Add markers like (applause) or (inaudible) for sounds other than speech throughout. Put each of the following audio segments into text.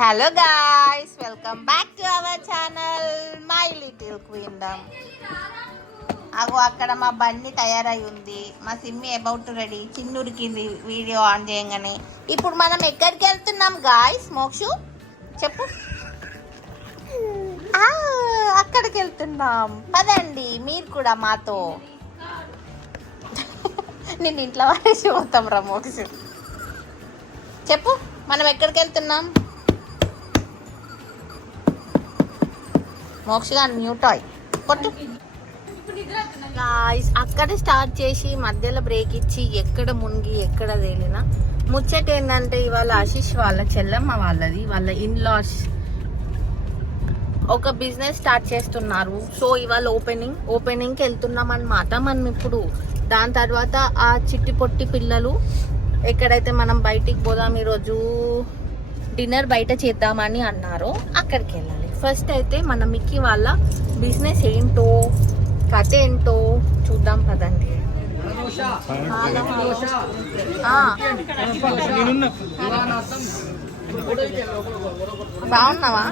Hello guys welcome back to our channel my little queendom అగో అక్కడ మా బండి తయారై ఉంది. మా సిమ్మి అబౌట్ రెడీ చిన్నూరికి వీడియో ఆన్ చేయగానే. ఇప్పుడు మనం ఎక్కడికి వెళ్తున్నాం గాయస్ మోక్షు? చెప్పు. అక్కడికి వెళ్తున్నాం. పదండి మీరు కూడా మాతో. (laughs) నేను ఇంట్లో వాడేసి పోతాం రా మోక్షు. చెప్పు. మనం ఎక్కడికి వెళ్తున్నాం మోక్షగా న్యూ టాయ్ కొట్టు. అక్కడ స్టార్ట్ చేసి మధ్యలో బ్రేక్ ఇచ్చి ఎక్కడ మునిగి ఎక్కడ తేలిన ముచ్చట ఏంటంటే ఇవాళ ఆశిష్ వాళ్ళ చెల్లమ్మ వాళ్ళది వాళ్ళ ఇన్లాస్ ఒక బిజినెస్ స్టార్ట్ చేస్తున్నారు. సో ఇవాళ ఓపెనింగ్ ఓపెనింగ్కి వెళ్తున్నాం అన్నమాట మనం ఇప్పుడు దాని తర్వాత ఆ చిట్టి పొట్టి పిల్లలు ఎక్కడైతే మనం బయటికి పోదాం ఈరోజు డిన్నర్ బయట చేద్దామని అన్నారో అక్కడికి వెళ్ళాలి. ఫస్ట్ అయితే మన మిక్కీ వాళ్ళ బిజినెస్ ఏంటో కథ ఏంటో చూద్దాం పదండి. బాగున్నావా?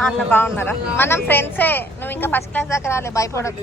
అన్న బాగున్నారా? మనం ఫ్రెండ్సే నువ్వు ఇంకా ఫస్ట్ క్లాస్ దాకా రాలే భయపడదు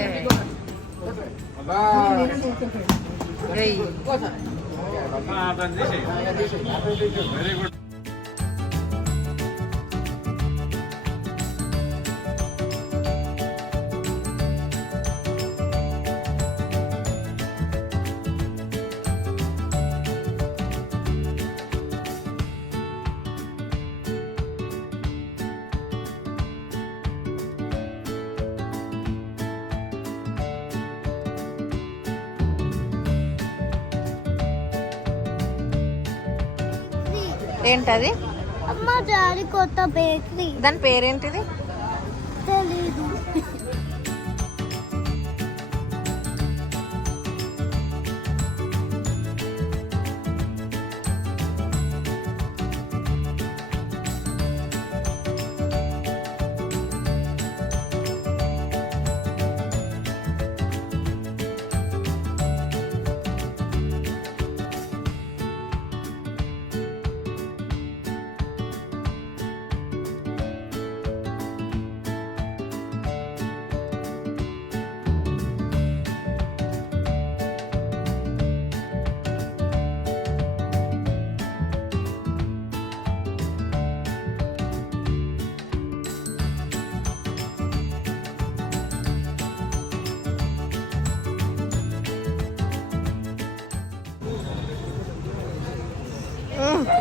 వెరీ గుడ్ ఏంటది? అమ్మ డాడీ కొత్త బేకరీ. దాని పేరేంటిది?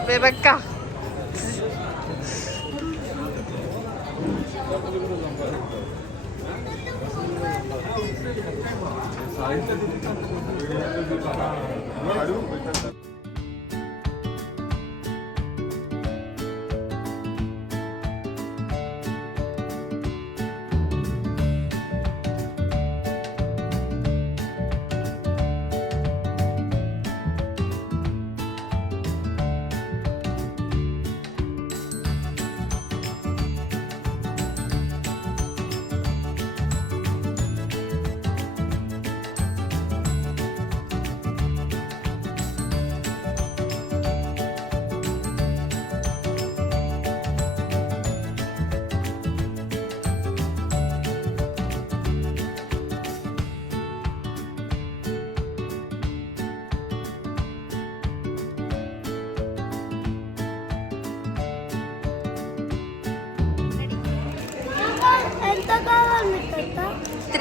Bebek?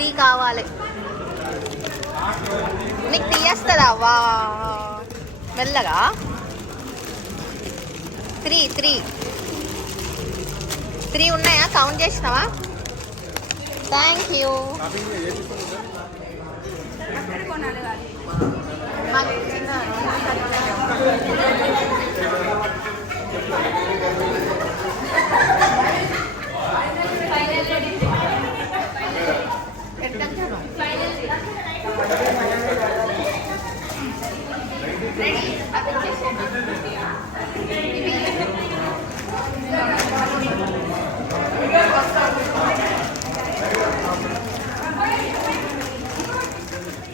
టీ కావాలి. నీకు తీయేస్తుందా? వా. మెల్లగా. Three three. త్రీ ఉన్నాయా? కౌంట్ చేసినావా? Thank you. మాకు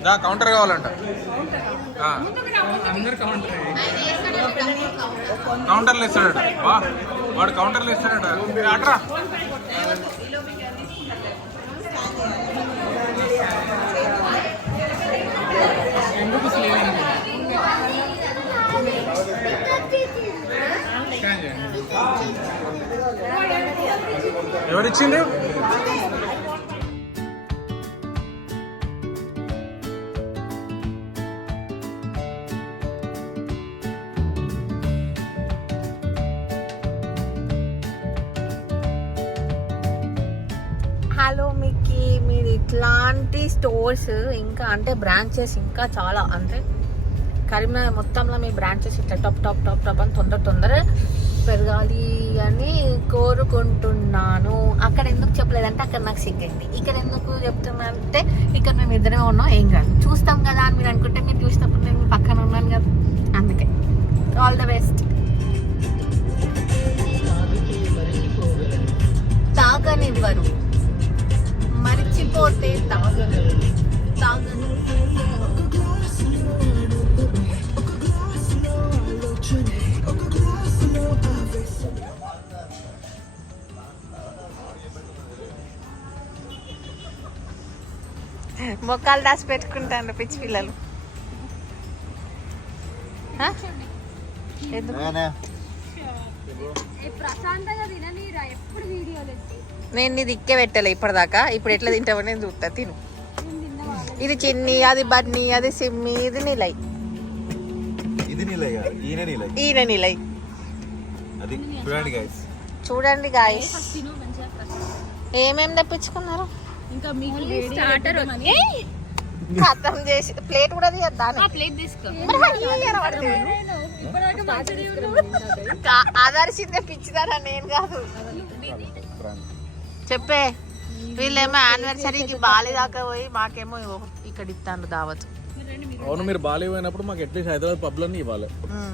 దా కౌంటర్ కావాలంట. ఆ, కౌంటర్లు ఇస్తాడట. వా వాడు కౌంటర్లు ఇస్తాడట. అట్రా. ఎవరిచ్చిండు? హలో మీకు మీరు ఇట్లాంటి స్టోర్స్ ఇంకా అంటే బ్రాంచెస్ ఇంకా చాలా అంటే కరీంనగర్ మొత్తంలో మీ బ్రాంచెస్ ఇట్లా టాప్ టాప్ టాప్ టాప్ అని తొందర తొందర పెరగాలి అని కోరుకుంటున్నాను. అక్కడ ఎందుకు చెప్పలేదంటే అక్కడ నాకు సిగ్గైంది. ఇక్కడ ఎందుకు చెప్తున్నా అంటే ఇక్కడ మేము ఇద్దరే ఉన్నాం ఏం కాదు. చూస్తాం కదా అని మీరు అనుకుంటే మీరు చూసినప్పుడు నేను పక్కన ఉన్నాను కదా. అందుకే. ఆల్ ద బెస్ట్ మర్చిపోతే తాగను మొక్కలు దాచి పెట్టుకుంటాను పిచ్చి పిల్లలు. ఎందుకు నేను నీ దిక్కే పెట్టలే ఇప్పటిదాకా. ఇప్పుడు ఎట్లా తింటావో నేను చూస్తా తిను. ఇది చిన్ని అది బన్నీ అది సిమ్మి ఇది నిలై ఇది నీలయ్య ఈయన నిలై అది చూడండి గాయస్ ఏమేం తెప్పించుకున్నారు? ఇంకా మీకు స్టార్టర్ ఖతం చేసి ప్లేట్ కూడా తీయద్దా ప్లేట్ తీసుకో. ఆదర్శిందే పిచ్చిదారా నేను కాదు. చెప్పే. వీళ్ళేమో యానివర్సరీకి బాలి దాకా పోయి మాకేమో ఇక్కడ ఇస్తాను దావత్. అవును మీరు బాలే పోయినప్పుడు మాకు అట్లీస్ట్ హైదరాబాద్ పబ్లన్నీ ఇవ్వాలి.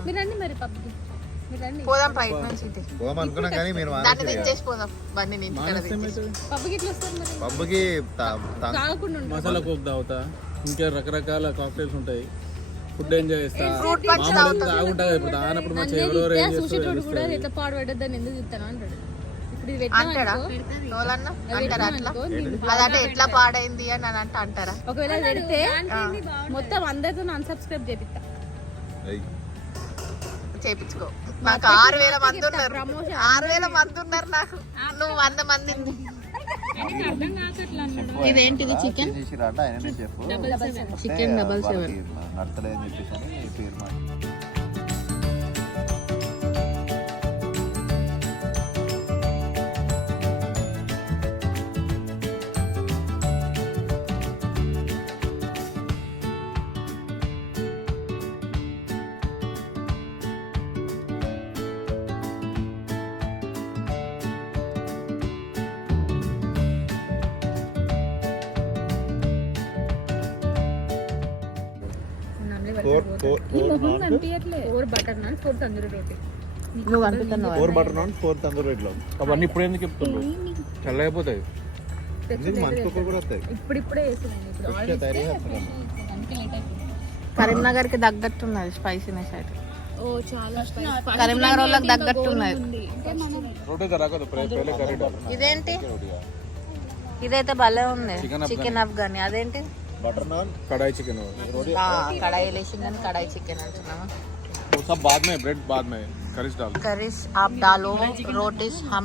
మీరు రండి మరి పోదాం. పోదాం అనుకున్నాం కానీ మీరు దాన్ని తెచ్చేసి పోదాం బండి నుంచి ఇక్కడ తెచ్చేసి. పబ్కి ఇట్లా వస్తారు మసాలా కోక్ ఇంకా రకరకాల కాక్టైల్స్ ఉంటాయి. ఫుడ్ ఎంజాయ్ చేస్తా. తాగుంటా ఇప్పుడు. తాగినప్పుడు మా ఎవరెవరు ఏం చూసేటోడు కూడా పాడుపడ్డదని ఎందుకు చెప్తాను అంటాడు? ఇప్పుడు ఇది పెట్టాం అంటాడా? అంటారా అట్లా? అదంటే ఎట్లా పాడైంది అని అని అంటే అంటారా? ఒకవేళ పెడితే మొత్తం అందరితో అన్సబ్స్క్రైబ్ చేపిస్తా. ఏయ్, చేపించుకో. నాకు ఆరు వేల మంది ఉన్నారు. ఆరు వేల మంది ఉన్నారు నాకు. నువ్వు వంద మంది ఇదేంటిది? చికెన్ చికెన్ డబల్ సెవెన్ నడతలేదని చెప్పేసి అని పేరు మాట four four four కనిపించట్లే four butter naan four tandoori roti నువ్వు అనుకుంటున్నావు four butter naan four tandoori ఇట్లా అవన్నీ ఇప్పుడు ఎందుకు చెప్తుండ్రు? చల్లైపోతాయి కరీంనగర్కి తగ్గట్టు ఉన్నది స్పైసీనెస్ అయితే ఓ చాలా కరీంనగర్ వాళ్ళకి తగ్గట్టు ఉన్నది రోటీ తరాకదు పేలే కర్రీ డాల్ ఇదేంటి? ఇదైతే భలే ఉంది. చికెన్ అఫ్ఘాని. అదేంటి? బటర్ నాన్ కడాయి చికెన్ ఆ, కడాయి వేసిందని కడాయి చికెన్ అంటున్నావా वो सब बाद में ब्रेड बाद में करीज डाल करीस आप डालो रोटीस हम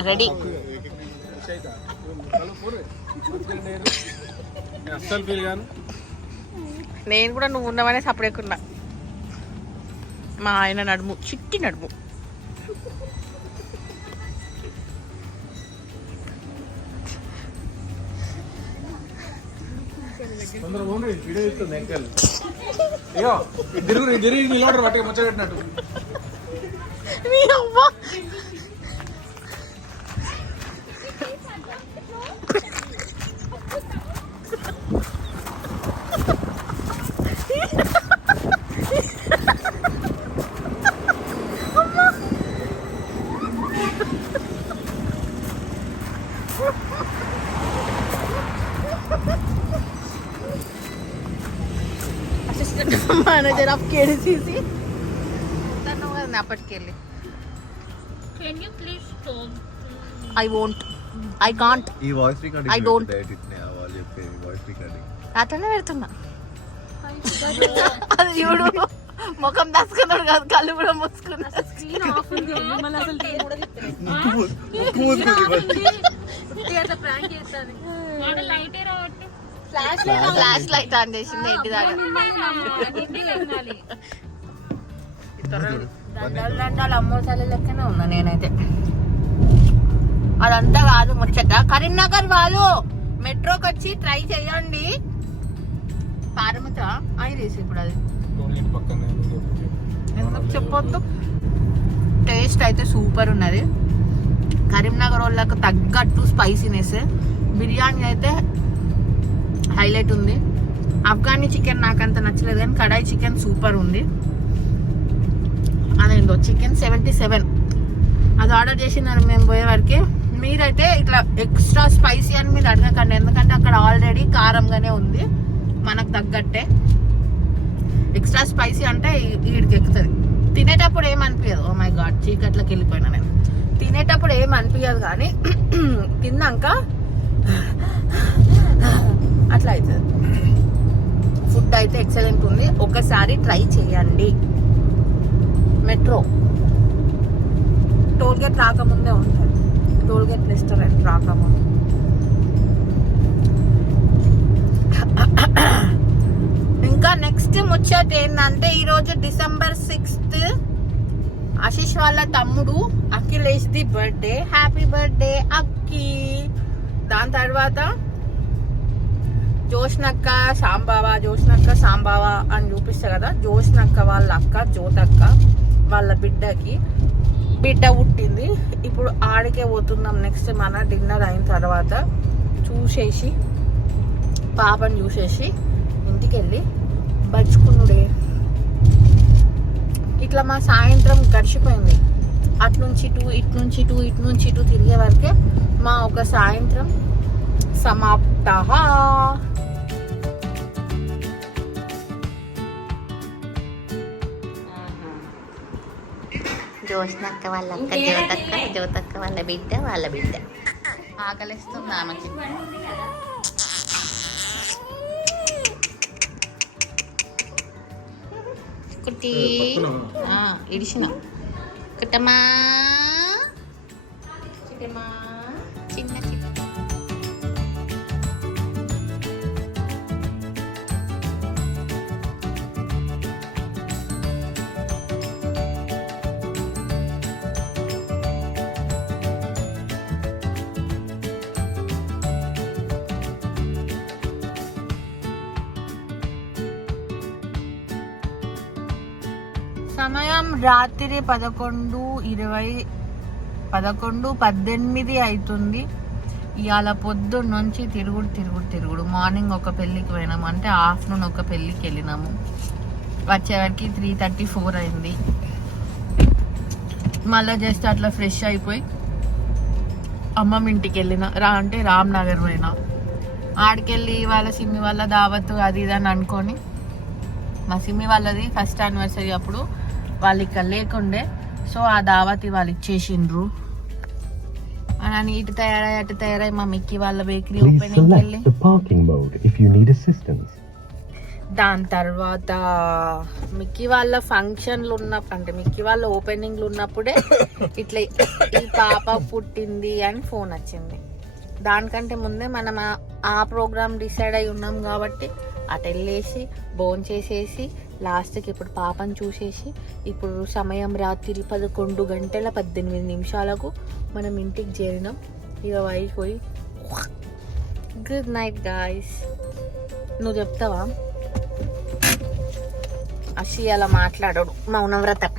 रेडी నేను అస్సలు ఫీల్ గాను నేను కూడా నువ్వు ఉన్నావనే సపరేకున్నా మా ఆయన నడుము చిట్టి నడుము తొందరగా ఇడేస్తుంది ఎంకల్ అయ్యో తిరుగు తిరిగి నిలబడరు పట్టుకు Ha ha ha! అవ్వ manager of KDCC అప్పటికెళ్ళి can you please stop I won't I can't ఈ వాయిస్ I రికార్డింగ్ don't. వాళ్ళు చెప్పే వాయిస్ రికార్డింగ్ అట్లనే పెడుతున్నా అది చూడు ముఖం దాచుకున్నాడు కాదు కళ్ళు కూడా మూసుకున్నా స్క్రీన్ ఆఫ్ ఉంది మిమ్మల్ని అసలు కూడా ప్రాంక్ చేస్తాను ఫ్లాష్ లైట్ ఆన్ చేసింది ఎగ్గి దాకా దండాలు దండాలు అమ్మోసాల లెక్కనే ఉన్నా నేనైతే. అదంతా కాదు ముచ్చట. కరీంనగర్ వాళ్ళు మెట్రోకి వచ్చి ట్రై చేయండి. పారమిత అయి తీసి ఇప్పుడు అది. ఎందుకు చెప్పొద్దు? టేస్ట్ అయితే సూపర్ ఉన్నది. కరీంనగర్ వాళ్ళకు తగ్గట్టు స్పైసీనెస్. బిర్యానీ అయితే హైలైట్ ఉంది. ఆఫ్ఘానీ చికెన్ నాకు అంత నచ్చలేదు కానీ కడాయి చికెన్ సూపర్ ఉంది. అదేందో చికెన్ సెవెంటీ సెవెన్. అది ఆర్డర్ చేసినారు మేము పోయే వరకే. మీరైతే ఇట్లా ఎక్స్ట్రా స్పైసీ అని మీరు అడగకండి. ఎందుకంటే అక్కడ ఆల్రెడీ కారంగానే ఉంది. మనకు తగ్గట్టే. ఎక్స్ట్రా స్పైసీ అంటే వీడికి ఎక్కుతుంది తినేటప్పుడు ఏం అనిపించదు ఓ మై గాడ్ చీకట్లోకి వెళ్ళిపోయినా నేను. తినేటప్పుడు ఏం అనిపించదు కానీ (clears throat) తిన్నాక అట్లా అవుతుంది ఫుడ్ అయితే ఎక్సలెంట్ ఉంది. ఒకసారి ట్రై చేయండి. మెట్రో టోల్గేట్ రాకముందే ఉంటుంది. టోల్గేట్ రెస్టారెంట్ రాకముందు. ఇంకా నెక్స్ట్ ముచ్చట ఏంటంటే ఈరోజు డిసెంబర్ సిక్స్త్ ఆశీష్ వాళ్ళ తమ్ముడు Akhilesh the birthday happy birthday Akki. దాని తర్వాత జోష్నక్క సాంబావ జోష్నక్క సాంబావ అని చూపిస్తా కదా. జోష్నక్క వాళ్ళ అక్క జ్యోతక్క వాళ్ళ బిడ్డకి బిడ్డ పుట్టింది. ఇప్పుడు ఆడికే పోతున్నాం నెక్స్ట్ మన డిన్నర్ అయిన తర్వాత. చూసేసి పాపని చూసేసి ఇంటికి వెళ్ళి బడుచుకున్నాడే ఇట్లా మా సాయంత్రం గడిచిపోయింది. అటు నుంచి ఇటు ఇటు నుంచి ఇటు ఇటు నుంచి ఇటు తిరిగే వరకే మా ఒక సాయంత్రం సమాప్త జోష్నక్క వాళ్ళ అక్క జ్యోతక్క జ్యోతక్క వాళ్ళ బిడ్డ వాళ్ళ బిడ్డ ఆకలిస్తుంది ఆమెకి కుట్టి ఆ, ఇడిసిన కుట్టమ్మా సమయం రాత్రి పదకొండు ఇరవై పదకొండు పద్దెనిమిది అవుతుంది ఇవాళ పొద్దున్న నుంచి తిరుగుడు తిరుగుడు తిరుగుడు. మార్నింగ్ ఒక పెళ్ళికి పోయినాము అంటే ఆఫ్టర్నూన్ ఒక పెళ్ళికి వెళ్ళినాము. వచ్చేవరకు త్రీ థర్టీ ఫోర్ అయింది. మళ్ళీ జస్ట్ అట్లా ఫ్రెష్ అయిపోయి అమ్మమ్మ ఇంటికి వెళ్ళిన. రా అంటే రామ్నగర్ పోయినా. ఆడికెళ్ళి వాళ్ళ సిమ్మి వాళ్ళ దావత్ అది ఇది అని అనుకొని మా సిమ్మి వాళ్ళది ఫస్ట్ యానివర్సరీ అప్పుడు వాళ్ళు ఇక్కడ లేకుండే. సో ఆ దావత్ వాళ్ళు ఇచ్చేసిండ్రు. అని ఇటు తయారై అటు తయారై మా మిక్కి వాళ్ళ బేకరీ ఓపెనింగ్ వెళ్ళి. దాని తర్వాత మిక్కీ వాళ్ళ ఫంక్షన్లు ఉన్న అంటే మిక్కీ వాళ్ళ ఓపెనింగ్లు ఉన్నప్పుడే ఇట్లా ఈ పాప పుట్టింది అని ఫోన్ వచ్చింది. దానికంటే ముందే మనం ఆ- ఆ ప్రోగ్రామ్ డిసైడ్ అయి ఉన్నాం కాబట్టి అటు వెళ్ళేసి బోన్ చేసేసి లాస్ట్కి ఇప్పుడు పాపను చూసేసి ఇప్పుడు సమయం రాత్రి పదకొండు గంటల పద్దెనిమిది నిమిషాలకు మనం ఇంటికి చేరినాం. ఇక వైపోయి గుడ్ నైట్ గాయస్ నువ్వు చెప్తావా? అషి అలా మాట్లాడాడు. మౌనవ్రతం.